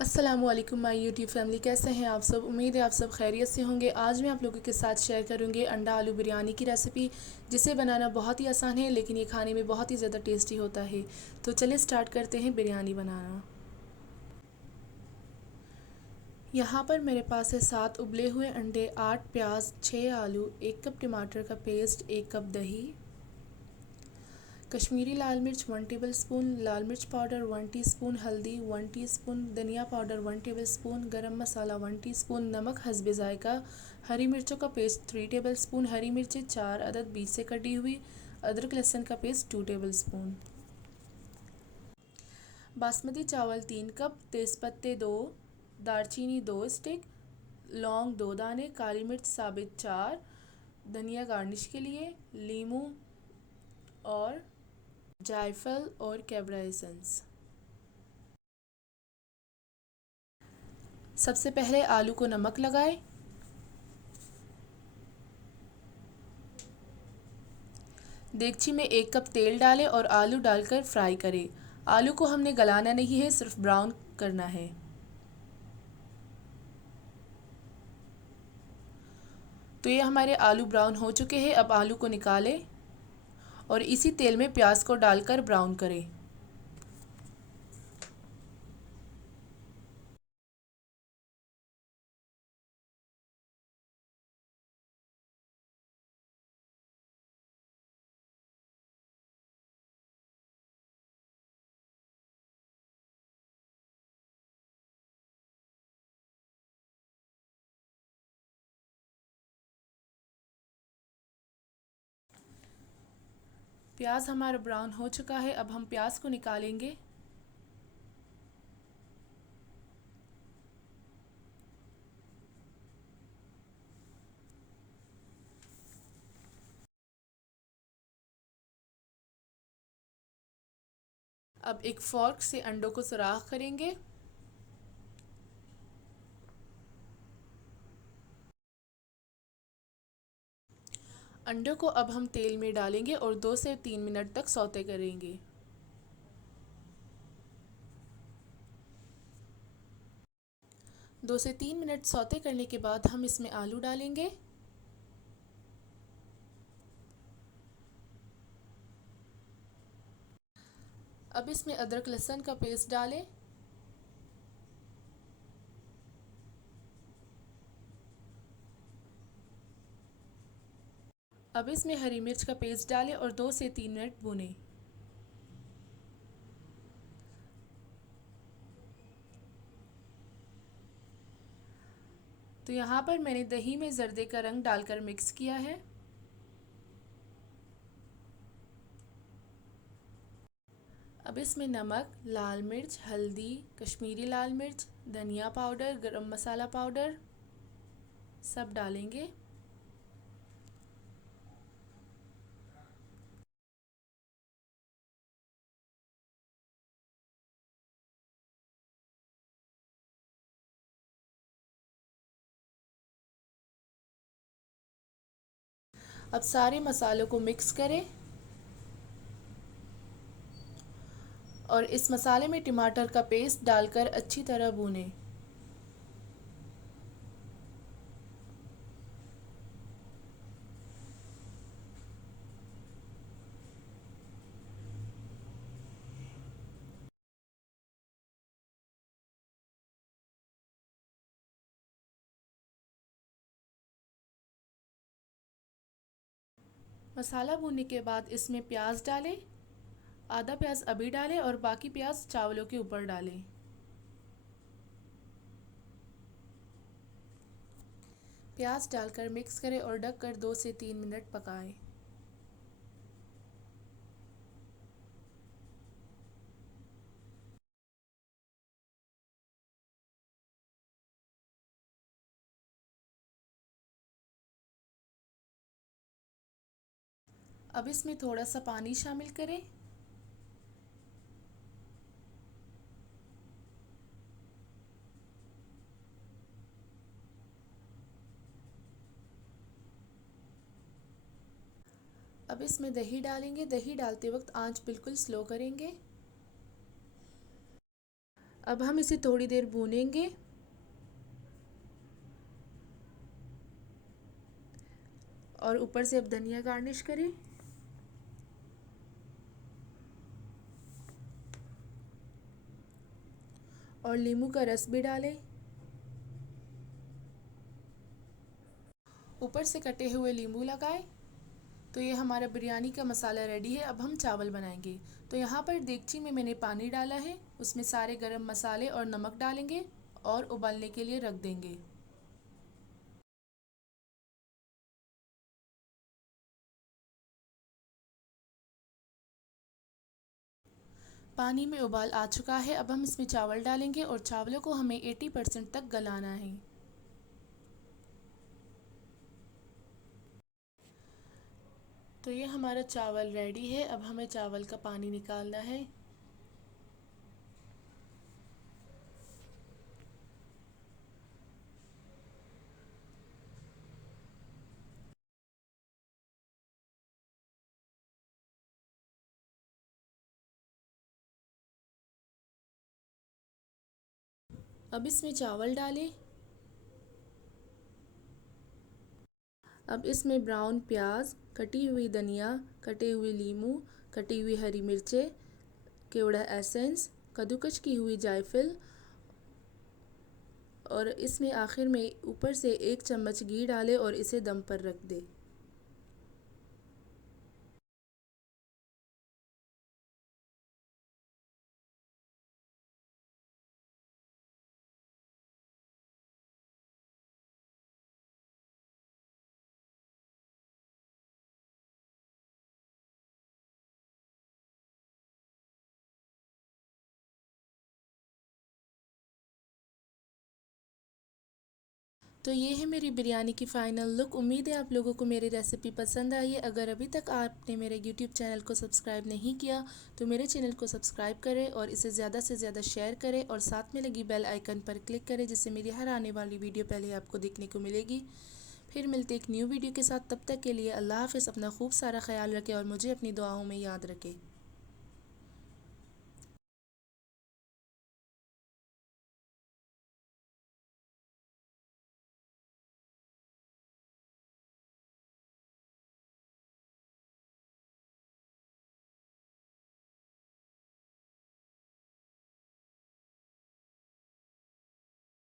अस्सलामुअलैकुम my YouTube family, कैसे हैं आप सब। उम्मीद है आप सब खैरियत से होंगे। आज मैं आप लोगों के साथ शेयर करूंगी अंडा आलू बिरयानी की रेसिपी, जिसे बनाना बहुत ही आसान है लेकिन ये खाने में बहुत ही ज़्यादा टेस्टी होता है। तो चलिए स्टार्ट करते हैं बिरयानी बनाना। यहाँ पर मेरे पास है 7 उबले हुए अंडे, 8 प्याज, 6 आलू, 1 कप टमाटर का पेस्ट, 1 कप दही, कश्मीरी लाल मिर्च 1 टेबलस्पून, लाल मिर्च पाउडर 1 टीस्पून, हल्दी 1 टीस्पून, धनिया पाउडर 1 टेबलस्पून, गरम मसाला 1 टीस्पून, नमक हस्बे ज़ायका, हरी मिर्चों का पेस्ट 3 टेबलस्पून, हरी मिर्चें 4 अदद बीच से कटी हुई, अदरक लहसुन का पेस्ट 2 टेबलस्पून, बासमती चावल 3 कप, तेज़पत्ते 2, दालचीनी 2 स्टिक, लौंग 2 दाने, काली मिर्च साबित 4, धनिया गार्निश के लिए, लीमू और जायफल और कैवड़ा एसेंस। सबसे पहले आलू को नमक लगाएं। देगची में 1 कप तेल डालें और आलू डालकर फ्राई करें। आलू को हमने गलाना नहीं है, सिर्फ ब्राउन करना है। तो ये हमारे आलू ब्राउन हो चुके हैं। अब आलू को निकालें और इसी तेल में प्याज को डालकर ब्राउन करें। प्याज हमारा ब्राउन हो चुका है। अब हम प्याज को निकालेंगे। अब एक फोर्क से अंडों को सुराख करेंगे। अंडों को अब हम तेल में डालेंगे और 2 से 3 मिनट तक सौते करेंगे। 2 से 3 मिनट सौते करने के बाद हम इसमें आलू डालेंगे। अब इसमें अदरक लहसुन का पेस्ट डालें। अब इसमें हरी मिर्च का पेस्ट डालें और 2 से 3 मिनट भूनें। तो यहाँ पर मैंने दही में जर्दे का रंग डालकर मिक्स किया है। अब इसमें नमक, लाल मिर्च, हल्दी, कश्मीरी लाल मिर्च, धनिया पाउडर, गरम मसाला पाउडर सब डालेंगे। अब सारे मसालों को मिक्स करें और इस मसाले में टमाटर का पेस्ट डालकर अच्छी तरह भूनें। मसाला भूनने के बाद इसमें प्याज डालें। आधा प्याज अभी डालें और बाकी प्याज चावलों के ऊपर डालें। प्याज डालकर मिक्स करें और ढककर 2 से 3 मिनट पकाएं। अब इसमें थोड़ा सा पानी शामिल करें। अब इसमें दही डालेंगे। दही डालते वक्त आंच बिल्कुल स्लो करेंगे। अब हम इसे थोड़ी देर भूनेंगे और ऊपर से अब धनिया गार्निश करें। और नींबू का रस भी डालें। ऊपर से कटे हुए नींबू लगाएं। तो ये हमारा बिरयानी का मसाला रेडी है। अब हम चावल बनाएंगे। तो यहाँ पर देगची में मैंने पानी डाला है, उसमें सारे गरम मसाले और नमक डालेंगे और उबालने के लिए रख देंगे। पानी में उबाल आ चुका है। अब हम इसमें चावल डालेंगे और चावलों को हमें 80% तक गलाना है। तो ये हमारा चावल रेडी है। अब हमें चावल का पानी निकालना है। अब इसमें चावल डालें। अब इसमें ब्राउन प्याज, कटी हुई धनिया, कटे हुए नींबू, कटी हुई हरी मिर्चें, केवड़ा एसेंस, कद्दूकस की हुई जायफल और इसमें आखिर में ऊपर से 1 चम्मच घी डालें और इसे दम पर रख दें। तो ये है मेरी बिरयानी की फ़ाइनल लुक। उम्मीद है आप लोगों को मेरी रेसिपी पसंद आई है। अगर अभी तक आपने मेरे यूट्यूब चैनल को सब्सक्राइब नहीं किया तो मेरे चैनल को सब्सक्राइब करें और इसे ज़्यादा से ज़्यादा शेयर करें और साथ में लगी बेल आइकन पर क्लिक करें, जिससे मेरी हर आने वाली वीडियो पहले आपको देखने को मिलेगी। फिर मिलते एक न्यू वीडियो के साथ। तब तक के लिए अल्लाह हाफ़िज़। अपना खूब सारा ख्याल रखें और मुझे अपनी दुआओं में याद रखें।